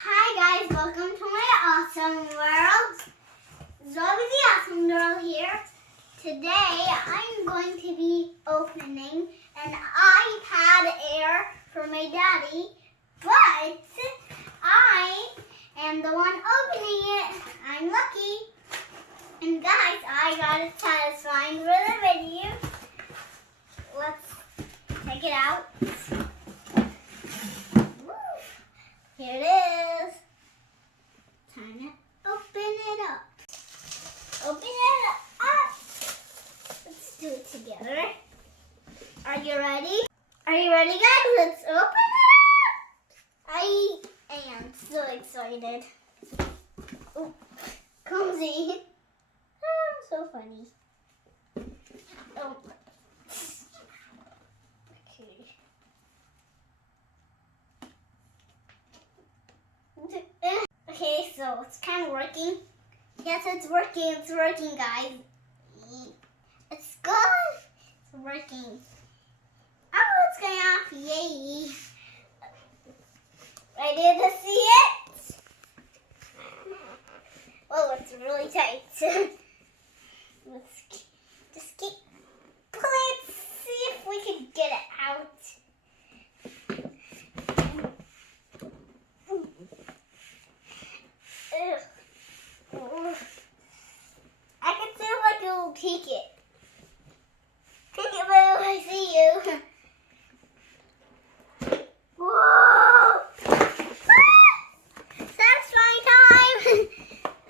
Hi guys, welcome to my awesome world. Zoe the Awesome Girl here. Today I'm going to be opening an iPad Air for my daddy, but I am the one opening it. I'm lucky. And guys, I got it satisfying for the video. Let's take it out. Here it is. Time to open it up. Open it up. Let's do it together. Are you ready? Are you ready, guys? Let's open it up. I am so excited. Oh, clumsy. So funny. Oh. Okay, so it's kind of working. Yes, it's working. It's working, guys. It's good. It's working. Oh, it's going off. Yay. Ready to see it? Oh, it's really tight. Let's just keep pulling it. See if we can get it out. I can see if I can peek it. Peekaboo, I see you. Whoa! Satisfying time!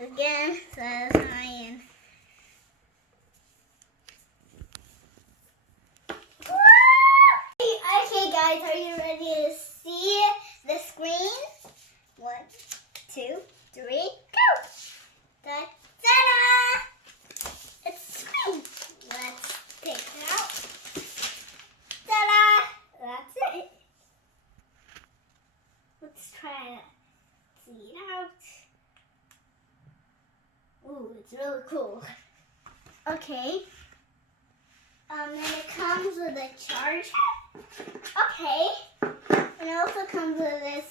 Again, satisfying. Okay, guys, are you ready to see the screen? 1, 2, 3, go! Ta-da! It's a screen. Let's take it out. Ta-da! That's it. Let's try to see it out. Ooh, it's really cool. Okay. And it comes with a charger. Okay. And it also comes with this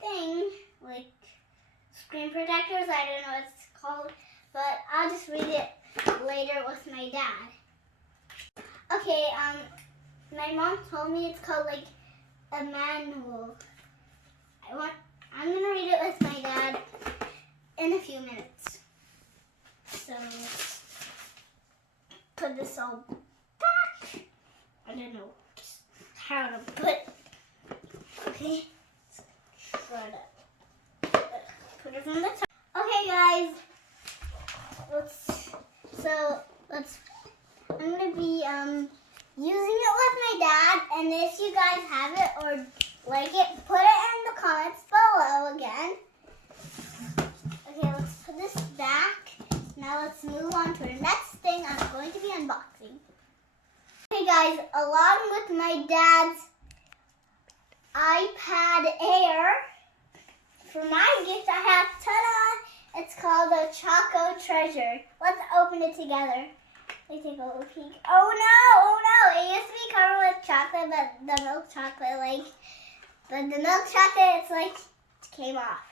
thing, like screen protectors. I don't know what it's called, but I'll just read it later with my dad. Okay, my mom told me it's called like a manual. I'm gonna read it with my dad in a few minutes. So let's put this all back. I don't know how to put. Okay. Put it on the top. Okay, guys. I'm gonna be using it with my dad, and if you guys have it or like it, put it in the comments below again. Okay, let's put this back. Now let's move on to the next thing I'm going to be unboxing. Okay, guys. Along with my dad's iPad Air, for my gift, I have, ta-da! It's called the Choco Treasure. Let's open it together. Let me take a little peek. Oh no! It used to be covered with chocolate, but the milk chocolate, it's like, it came off.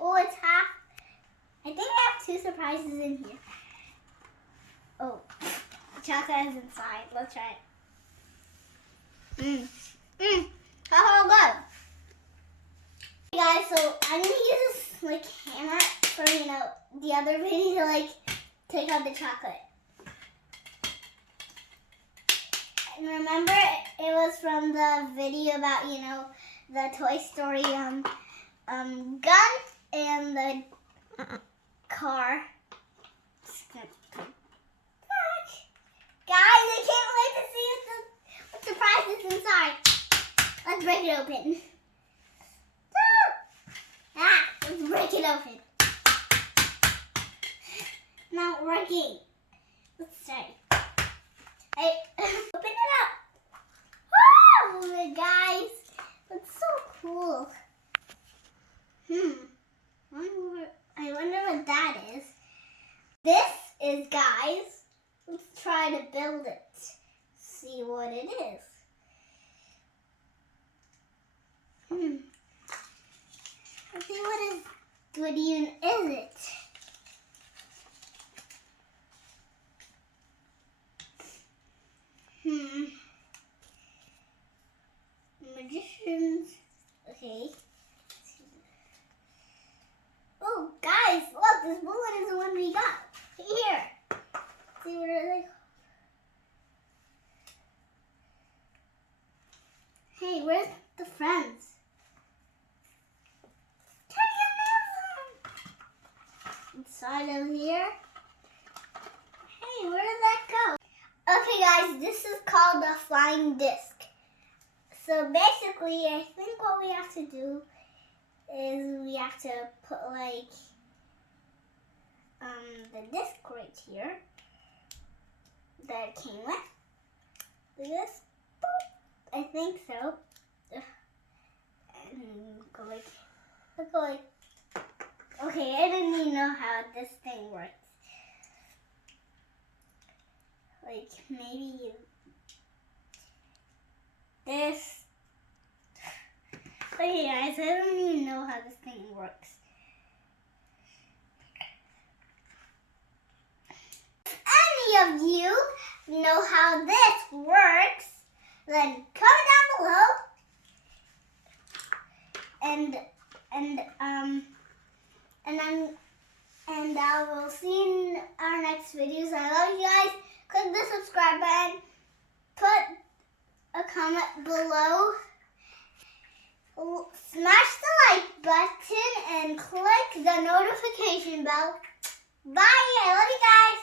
Oh, it's half. I think I have 2 surprises in here. Oh, the chocolate is inside. Let's try it. How good. Hey guys, so I'm gonna use this like hammer for the other video to take out the chocolate. And remember, it was from the video about the Toy Story gun and the car. Guys, I can't wait to see what the surprise is inside. Let's break it open. Let's break it open. Not working. Let's try. Open it up. Woo! Guys, that's so cool. I wonder what that is. This is, guys, let's try to build it. See what it is. what even is it? Magicians. Okay. Oh, guys, look, this bullet is the one we got. Here. See what it is? Hey, where's the friends? Inside of here. Hey, where did that go? Okay, guys, this is called a flying disc. So basically, I think what we have to do is we have to put like the disc right here that it came with. Like this. Boop. I think so. And go like. Okay, I didn't even know how this thing works. Like maybe this. Okay, guys, I don't even know how this thing works. If any of you know how this works, then comment down below. And I will see you in our next videos. I love you guys. Click the subscribe button. Put a comment below. Smash the like button and click the notification bell. Bye. I love you guys.